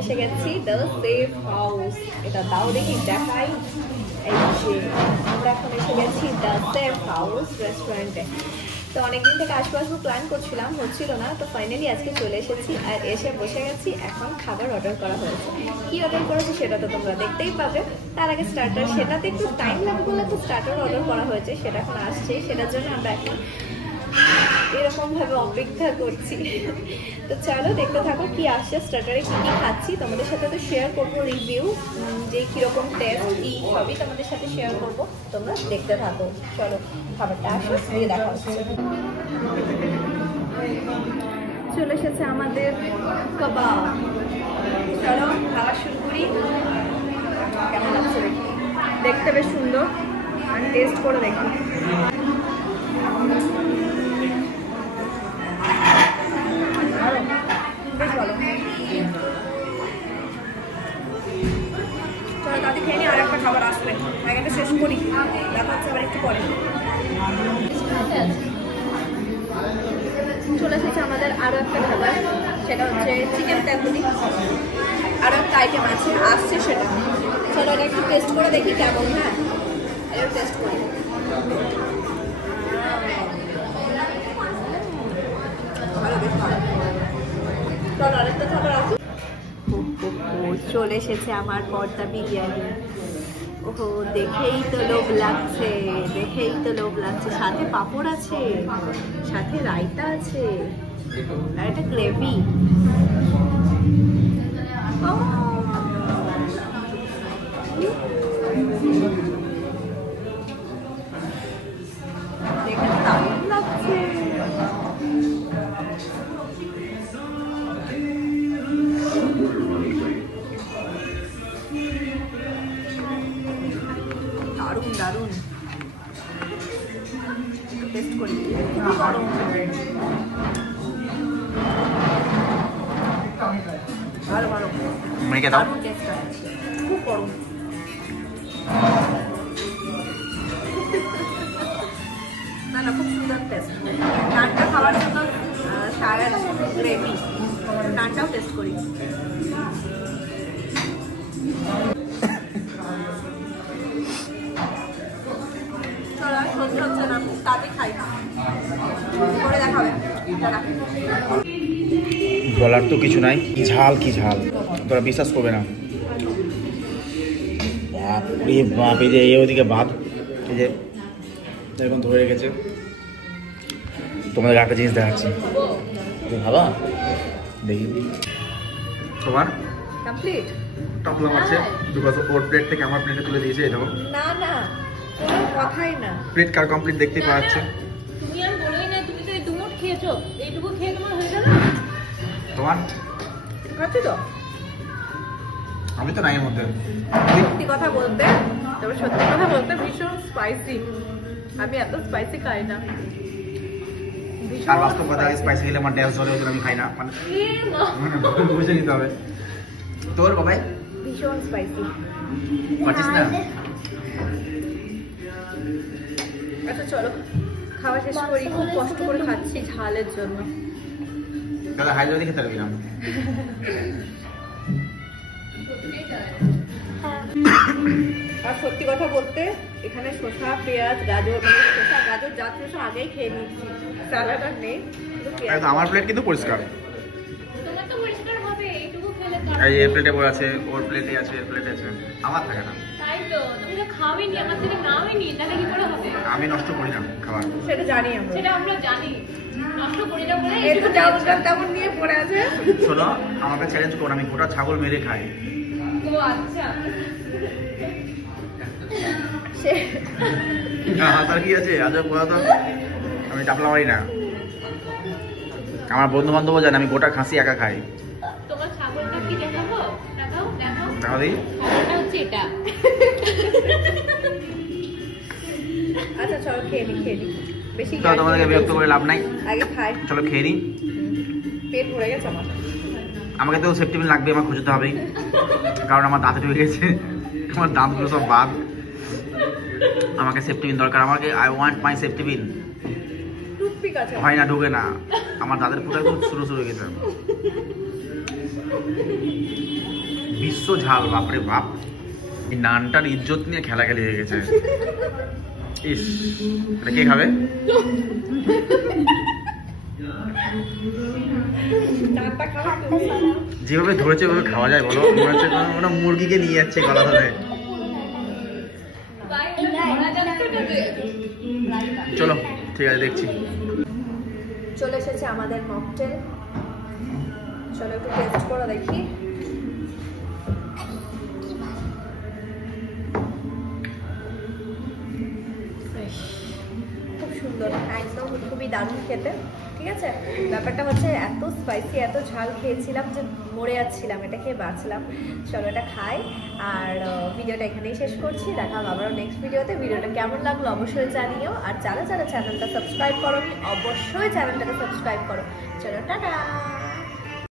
এসে গেছি the safe house. এটা দাও দেখি দেখাই। এই যে আমরা এখন এসে গেছি দ্য সেফ হাউস রেস্টুরেন্টে। তো অনেকদিন থেকে আসবো প্ল্যান করছিলাম, হচ্ছিল না, তো ফাইনালি আজকে চলে এসেছি আর এসে বসে গেছি। এখন খাবার অর্ডার করা হয়েছে। কি অর্ডার করেছি সেটা তো তোমরা দেখতেই পাবে। তার আগে স্টার্টার, সেটাতে একটু টাইম লাগবে বলে তো স্টার্টার অর্ডার করা হয়েছে, সেটা এখন আসছে। সেটার জন্য আমরা এখন এরকম ভাবে অপেক্ষা করছি। তো চলো দেখতে থাকো কি আসছে, স্টার্টারে কি কি খাচ্ছি। তোমাদের সাথে তো শেয়ার করবো রিভিউ, যে কিরকম টেস্ট কি সবই তোমাদের সাথে শেয়ার করবো। তোমরা দেখতে থাকো। চলো খাবারটা আসো, দিয়ে দেখা হচ্ছে। চলে এসেছে আমাদের কাবাব। চলো খাওয়া শুরু করি। কেমন লাগছে দেখি, দেখতে বেশ সুন্দর, আর টেস্ট করে দেখি। বেশ ভালো। চলো দাদি খেয়ে নি, আর একটা খাবার আসবে, আগে শেষ করি, দেখা হচ্ছে আবার একটু পরে। চলে এসেছে আমাদের আরো একটা খাবার, সেটা হচ্ছে চিকেন তেঁতুলি। আরো একটা আইটেম আছে, আসছে সেটা। চলো এটা একটু টেস্ট করে দেখি কেমন। হ্যাঁ এটা টেস্ট করি। ভালো, বেশ ভালো। চলো আরেকটা খাবার আছে। চলে এসেছে আমার পর্দা বিরিয়ানি। ওহো, দেখেই তো লোভ লাগছে, দেখেই তো লোভ লাগছে। সাথে পাঁপড় আছে, সাথে রায়তা আছে, আর একটা গ্রেভি। দেখে দারুণ লাগছে। দারুণ দারুণ, টেস্ট করি। গরম, ভালো ভালো, দারুণ টেস্ট আছে। খুব গরম। না না, খুব সুন্দর টেস্ট। নানটা খাওয়ার জন্য সারা গ্রেভি, নানটাও টেস্ট করি। বলার তো কিছু নাই, কি ঝাল কি ঝাল, তোরা বিশ্বাস করবে না। বাপরে বাপ, এই যে ওদিকে ভাত, এই যে এরকম ধরে রেখেছে। তোমাদের একটা জিনিস দেখাচ্ছি, তুমি ভাবা দেখি। তোমার কমপ্লিট টপলাম আছে, বিকজ ওর প্লেট থেকে আমার প্লেটে তুলে দিয়েছে। এটাও না না, কোনো কথাই না। প্লেট কার কমপ্লিট দেখতে পাওয়া যাচ্ছে। তুমি আর বলোই না, তুমি তো এই দুমুট খেয়েছো, এইটুকু খেয়ে তোমার হয়ে গেল। তোমার খাচ্ছি তো আমি তো নাই এর মধ্যে। সত্যি কথা বলতে, তবে সত্যি কথা বলতে ভীষণ স্পাইসি। আমি এত স্পাইসি খাই না। আর বাস্তব কথা, স্পাইসি খেলে আমার ড্যান্স ধরে, ওদের আমি খাই না, মানে বুঝে নিতে হবে। তোর বাবাই ভীষণ স্পাইসি পাচ্ছিস না। আচ্ছা চলো খাওয়া শেষ করি। খুব কষ্ট করে খাচ্ছি ঝালের জন্য। দাদা হাইদ্রাবাদি খেতে পারবি না। আর সত্যি কথা বলতে এখানে শসা, পেঁয়াজ, গাজর, মানে শসা গাজর জাতীয় সব আগেই খেয়ে নিচ্ছি, স্যালাড আর নেই। আমার প্লেট কিন্তু পরিষ্কার। তোমার তো পরিষ্কার হবে, এইটুকু খেলে। এই প্লেটে ওর আছে, ওর প্লেটে আছে, এর প্লেটে আছে, আমার থাকে না। তাই তো, তুমি তো খাওয়াইনি, আমার থেকে নাওইনি, তাহলে কি করে হবে? আমি নষ্ট করি না খাবার, সেটা জানি আমরা। সেটা আমরা জানি, নষ্ট করি না বলে একটু যেমন তেমন নিয়ে পড়ে আছে। শোনো আমাকে চ্যালেঞ্জ করো, আমি গোটা ছাগল মেরে খাই। ও আচ্ছা, তার কি আছে, আজ বলা তো আমি টাপলা মারি না। আমার বন্ধু বান্ধব জানে আমি গোটা খাসি একা খাই। তোমার ছাগলটা কি দেখাবো? দেখাও দেখাও। তাহলে এটা হচ্ছে এটা। আচ্ছা চলো খেয়ে নি, খেয়ে নি। বেশি চলো তোমাদেরকে বিরক্ত করে লাভ নাই, আগে খাই। চলো খেয়ে নি। পেট ভরে গেছে আমার। আমাকে তো সেফটিপিন লাগবে, আমার খুঁজতে হবেই, কারণ আমার দাঁতে ঢুকে গেছে, আমার দাঁতগুলো সব বাদ। আমাকে সেফটিপিন দরকার, আমাকে I want my safety pin. Toothpick আছে? হয় না, ঢুকে না, আমার দাঁতের পুরো একদম শুরু হয়ে গেছে। বিশ্ব ঝাল, বাপরে বাপ। এই নানটার ইজ্জত নিয়ে খেলাখেলি হয়ে গেছে। ইস, এটা কে খাবে? যেভাবে ধরেছে ওভাবে খাওয়া যায় বলো? মনে হচ্ছে ওরা মুরগিকে নিয়ে যাচ্ছে গলা ধরে। চলো ঠিক আছে, দেখছি। চলে এসেছে আমাদের মকটেল, চলো একটু টেস্ট করে দেখি। খুব সুন্দর, একদম খুবই দারুণ খেতে। ঠিক আছে, ব্যাপারটা হচ্ছে এত স্পাইসি, এত ঝাল খেয়েছিলাম যে মরে যাচ্ছিলাম, এটা খেয়ে বাঁচলাম। চলো এটা খাই, আর ভিডিওটা এখানেই শেষ করছি। দেখা হবে আবারও নেক্সট ভিডিওতে। ভিডিওটা কেমন লাগলো অবশ্যই জানিও, আর যারা যারা চ্যানেলটা সাবস্ক্রাইব করো অবশ্যই চ্যানেলটাকে সাবস্ক্রাইব করো। চলো টাটা।